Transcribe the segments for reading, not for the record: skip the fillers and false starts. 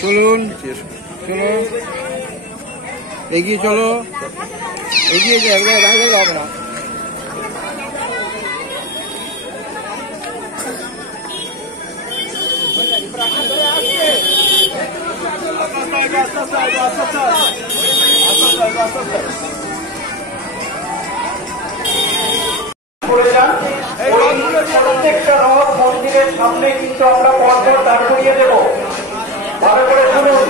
চলুন চলো, এগিয়ে চলো, এগিয়ে যে একবার দাঁড়িয়ে হবে না। প্রত্যেকটা রথ মন্দিরের সামনে কিন্তু আমরা পরপর দাঁড় করিয়ে দেব। ভালো করে শুনুন,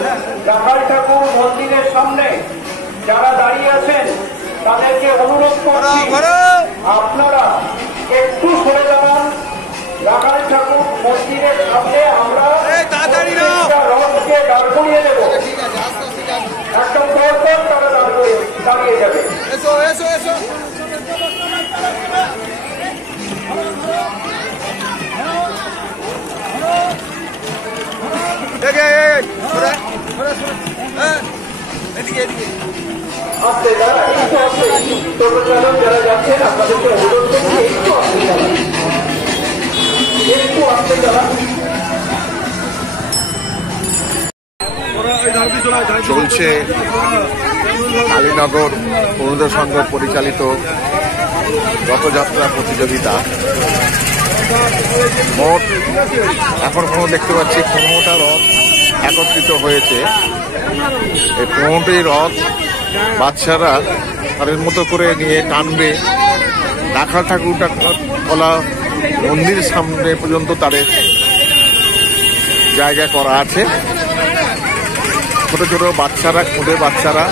রাখাল ঠাকুর মন্দিরের সামনে যারা দাঁড়িয়ে আছেন তাদেরকে অনুরোধ করছি আপনারা একটু সরে দাঁড়ান। রাখাল ঠাকুর মন্দিরের সামনে আমরা রথকে দাঁড় করিয়ে দেব। একদম পরপর তারা দাঁড়িয়ে যাবে। আসতে যারা একটু আসতে টোটো চালক যারা যাচ্ছেন আপনাদেরকে অনুরোধ করছি একটু আসতে যারা, একটু আসতে যারা। চলছে কালীনগর অরুণোদয় সংঘ পরিচালিত রথযাত্রা প্রতিযোগিতা। মোট এখন দেখতে পাচ্ছি 15টা রথ একত্রিত হয়েছে। এই 15টি রথ বাচ্চারা তাদের মতো করে নিয়ে টানবে। রাখাল ঠাকুরটা কলা মন্দির সামনে পর্যন্ত তাদের জায়গা করা আছে। ছোট ছোট বাচ্চারা, খুদে বাচ্চারা,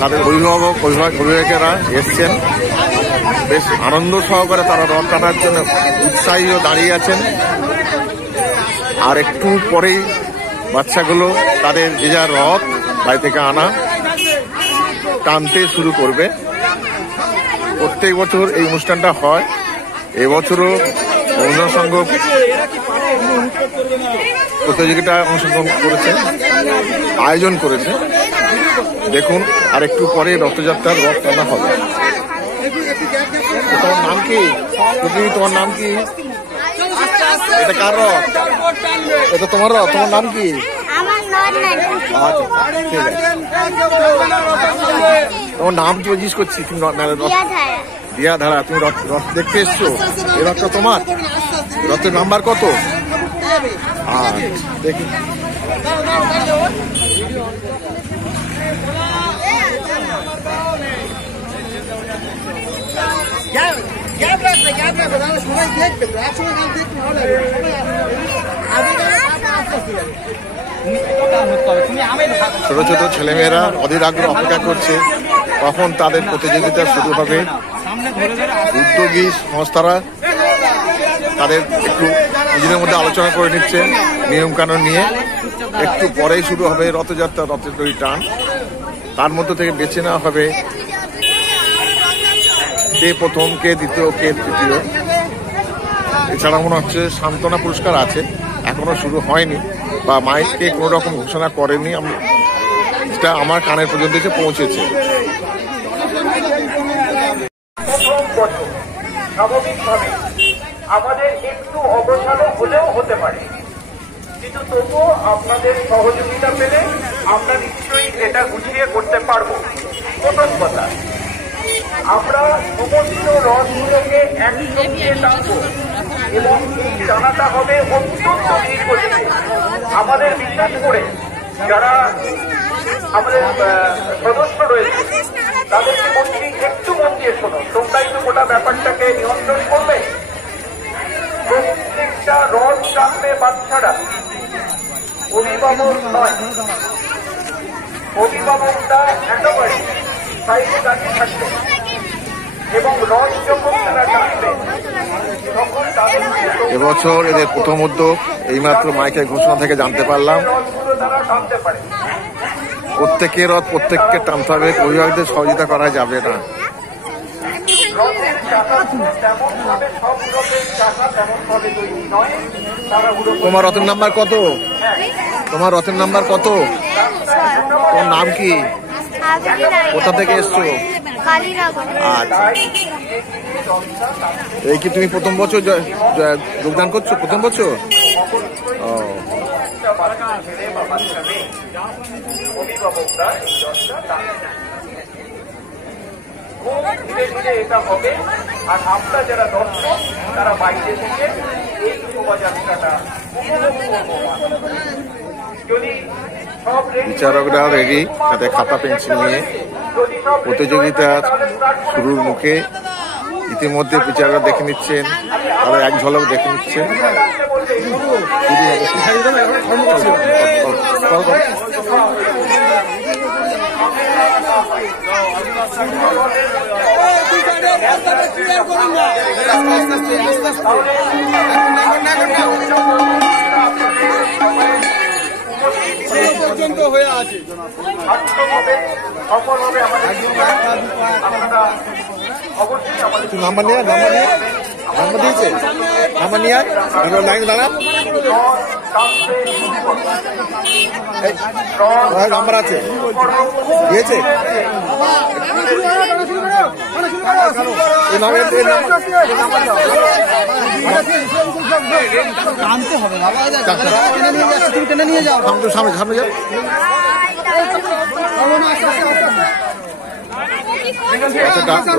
তাদের অভিভাবকেরা এসছেন। বেশ আনন্দ সহকারে তারা রথ টানার জন্য উৎসাহী দাঁড়িয়ে আছেন। আর একটু পরেই বাচ্চাগুলো তাদের যে যার রথ বাড়ি থেকে আনা টানতে শুরু করবে। প্রত্যেক বছর এই অনুষ্ঠানটা হয়। এবছরও অরুণোদয় সংঘ প্রতিযোগিতা অংশগ্রহণ করেছে, আয়োজন করেছে। দেখুন, আর একটু পরে রথযাত্রার রথ টানা হবে। তোমার নাম কি? তোমার নাম কি? এটা কার রথ? এটা তোমার রথ। তোমার নাম কি? তোমার নাম কি জিজ্ঞেস করছি? দিয়া ধারা। তুমি রথ দেখতে এসছো? এই রথটা তোমার? রথের নাম্বার কত? দেখি। ছোট ছোট ছেলেমেয়েরা অধীর আগ্রহ অপেক্ষা করছে কখন তাদের প্রতিযোগিতা শুরু হবে। উদ্যোগী সংস্থারা তাদের একটু নিজেদের মধ্যে আলোচনা করে নিচ্ছে নিয়ম কানুন নিয়ে। একটু পরেই শুরু হবে রথযাত্রা, রথের দড়ি টান। তার মধ্যে থেকে বেছে নেওয়া হবে কে প্রথম, কে দ্বিতীয়, কে তৃতীয়। এছাড়া মনে হচ্ছে সান্ত্বনা পুরস্কার আছে, এখনো শুরু হয়নি বা মাইকে কোনো রকম ঘোষণা করেনি। এটা আমার কানের পর্যন্ত এসে পৌঁছেছে। স্বাভাবিকভাবে আমাদের একটু অবসাদও হলেও হতে পারে, কিন্তু তবুও আপনাদের সহযোগিতা পেলে আমরা নিশ্চয়ই এটা গুছিয়ে করতে পারবো। প্রথম কথা, আমরা সমস্ত রথগুলোকে একসঙ্গে টানবো এবং এই টানাটা হবে অত্যন্ত দীর্ঘদিনে। আমাদের বিশেষ করে যারা আমাদের সদস্য রয়েছে তাদেরকে বলছি একটু মন দিয়ে শোনো। তোমরাই তো গোটা ব্যাপারটাকে নিয়ন্ত্রণ করবে। প্রত্যেকটা রথ টানবে বাচ্চারা, অভিভাবক নয়। অভিভাবকটা একেবারে সাইডে দাঁড়িয়ে থাকবে এবং রথ যখন তারা টানবে তখন তাদের এবছর এদের প্রথম উদ্যোগ। এইমাত্র মাইকের ঘোষণা থেকে জানতে পারলাম রথগুলো তারা টানতে পারে। প্রত্যেকের রথ প্রত্যেককে টানতে হবে, অভিভাবকদের সহযোগিতা করা যাবে না। রথের চাকা তেমন ভাবে সব রথের চাকা তেমন ভাবে তৈরি নয়। তোমার রথের নাম্বার কত? তোমার রথের নাম্বার কত? তোমার নাম কি? কোথা থেকে এসছো? আচ্ছা, এই কি তুমি প্রথম বছর যোগদান করছো? প্রথম বছর? ও, প্রত্যেকটা বাচ্চা ছেলে বা বাচ্চা মেয়ে অভিভাবকরা এই রথটা টানবে। খুব ধীরে ধীরে এটা হবে, আর আমরা যারা দর্শক তারা বাইরে থেকে এই শোভাযাত্রাটা উপভোগ করবো। যদি সব বিচারকরা রেডি, তাতে খাতা পেন্সিল নিয়ে প্রতিযোগিতা শুরুর মুখে ইতিমধ্যে বিচারকরা দেখে নিচ্ছেন, তারা এক ঝলক দেখে নিচ্ছেন। পর্যন্ত হয়ে আছে সফল হবে আমাদের। আপনারা অবশ্যই আমাদের নাম্বার দিয়েছে, নাম্বার নিয়ে লাইন দাঁড়ান, নাম্বার আছে দিয়েছে। আনতে হবে বাবা, টেনে নিয়ে যাও, সামনে সামনে যাও।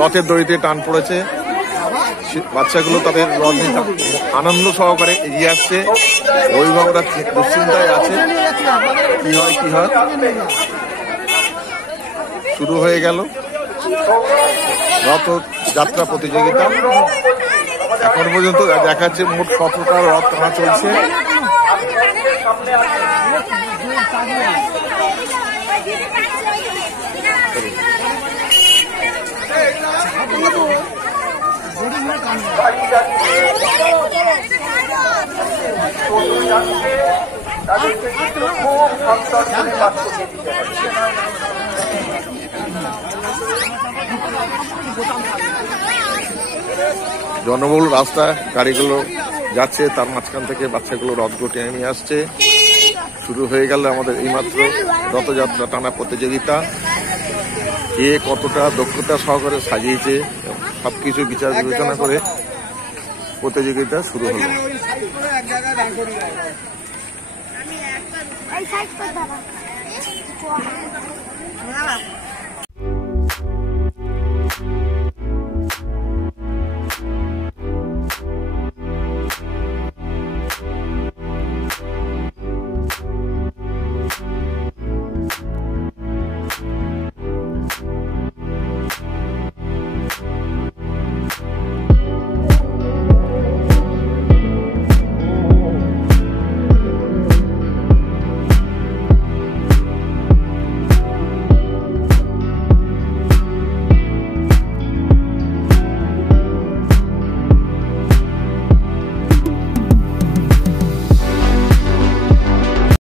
রথের দড়িতে টান পড়েছে, বাচ্চাগুলো তাদের রথ আনন্দ সহকারে এগিয়ে আসছে। অভিভাবকরা দুশ্চিন্তায় আছে, কি হয়। শুরু হয়ে গেল রথ যাত্রা প্রতিযোগিতা। এখন পর্যন্ত দেখা যাচ্ছে মোট 17টা রথ টানা চলছে। জনবহুল রাস্তা, গাড়িগুলো যাচ্ছে, তার মাঝখান থেকে বাচ্চাগুলো রথগুলো টেনে নিয়ে আসছে। শুরু হয়ে গেল আমাদের এইমাত্র রথযাত্রা টানা প্রতিযোগিতা। কে কতটা দক্ষতা সহকারে সাজিয়েছে সবকিছু বিচার বিবেচনা করে প্রতিযোগিতা শুরু হলো।